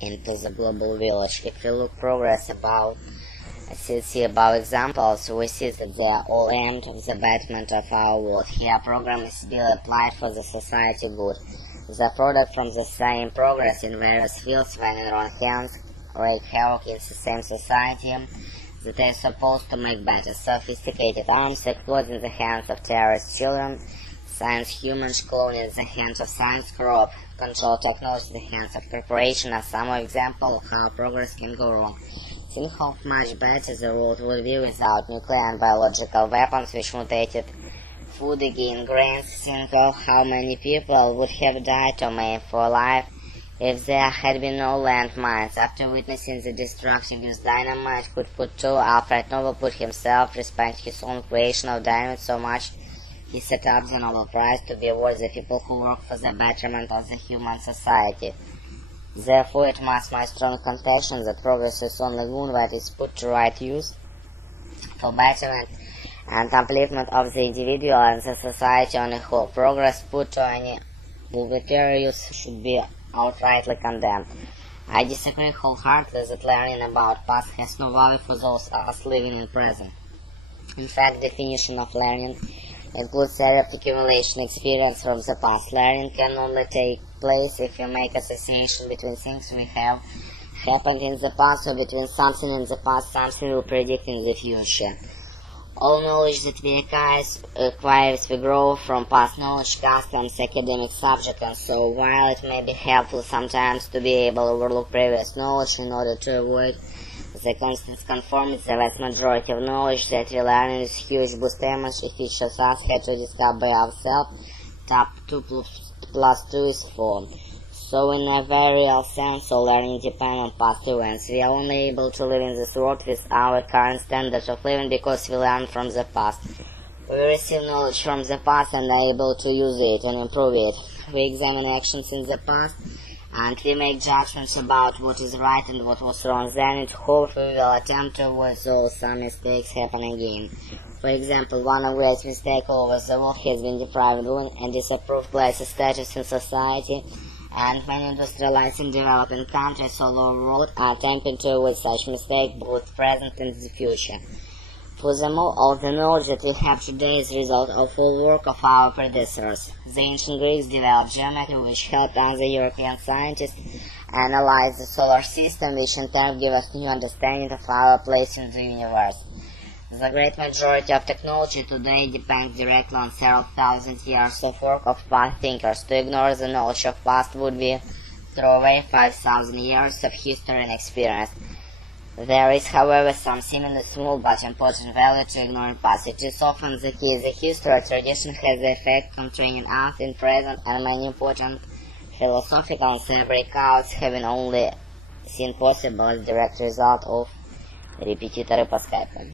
into the global village. If we look progress above, see above examples, we see that they are all aimed at the betterment of our world. Here program is being applied for the society good. The product from the same progress in various fields when in wrong hands wreak havoc in the same society that they are supposed to make better. Sophisticated arms explode in the hands of terrorist children, science humans clone in the hands of science crop, control technology in the hands of corporation are some example of how progress can go wrong. Think how much better the world would be without nuclear and biological weapons which mutated food again grains. Think of how many people would have died or maimed for life if there had been no landmines. After witnessing the destruction used dynamite could put to, Alfred Nobel put himself respect his own creation of dynamite so much he set up the Nobel Prize to reward the people who work for the betterment of the human society. Therefore, it must my strong contention that progress is only good when it is put to right use for betterment and upliftment of the individual and the society on a whole. Progress put to any arbitrary use should be outrightly condemned. I disagree wholeheartedly that learning about past has no value for those of us living in present. In fact, definition of learning includes area of accumulation experience from the past. Learning can only take place if you make association between things we have happened in the past or between something in the past, something we predict in the future. All knowledge that we acquire as we grow from past knowledge, customs, academic subject, and so while it may be helpful sometimes to be able to overlook previous knowledge in order to avoid the constant conformity, the vast majority of knowledge that we learn is huge boost damage if each of us had to discover by ourselves. Top 2 plus 2 is 4. So in a very real sense, all learning depends on past events. We are only able to live in this world with our current standards of living because we learn from the past. We receive knowledge from the past and are able to use it and improve it. We examine actions in the past and we make judgments about what is right and what was wrong. Then in hope we will attempt to avoid those some mistakes happen again. For example, one of great mistakes all over the world has been deprived women and disapproved class status in society, and many industrialized and developing countries all over the world are attempting to avoid such mistakes both present and in the future. Furthermore, all the knowledge that we have today is the result of full work of our predecessors. The ancient Greeks developed geometry, which helped other European scientists analyze the solar system, which in turn gave us new understanding of our place in the universe. The great majority of technology today depends directly on several thousand years of work of past thinkers. To ignore the knowledge of past would be throw away 5,000 years of history and experience. There is, however, some seemingly small but important value to ignoring past. It is often the case that history or tradition has the effect on training us in present, and many important philosophical and cerebral breakouts having only seen possible as direct result of Репетиторы по Скайпу.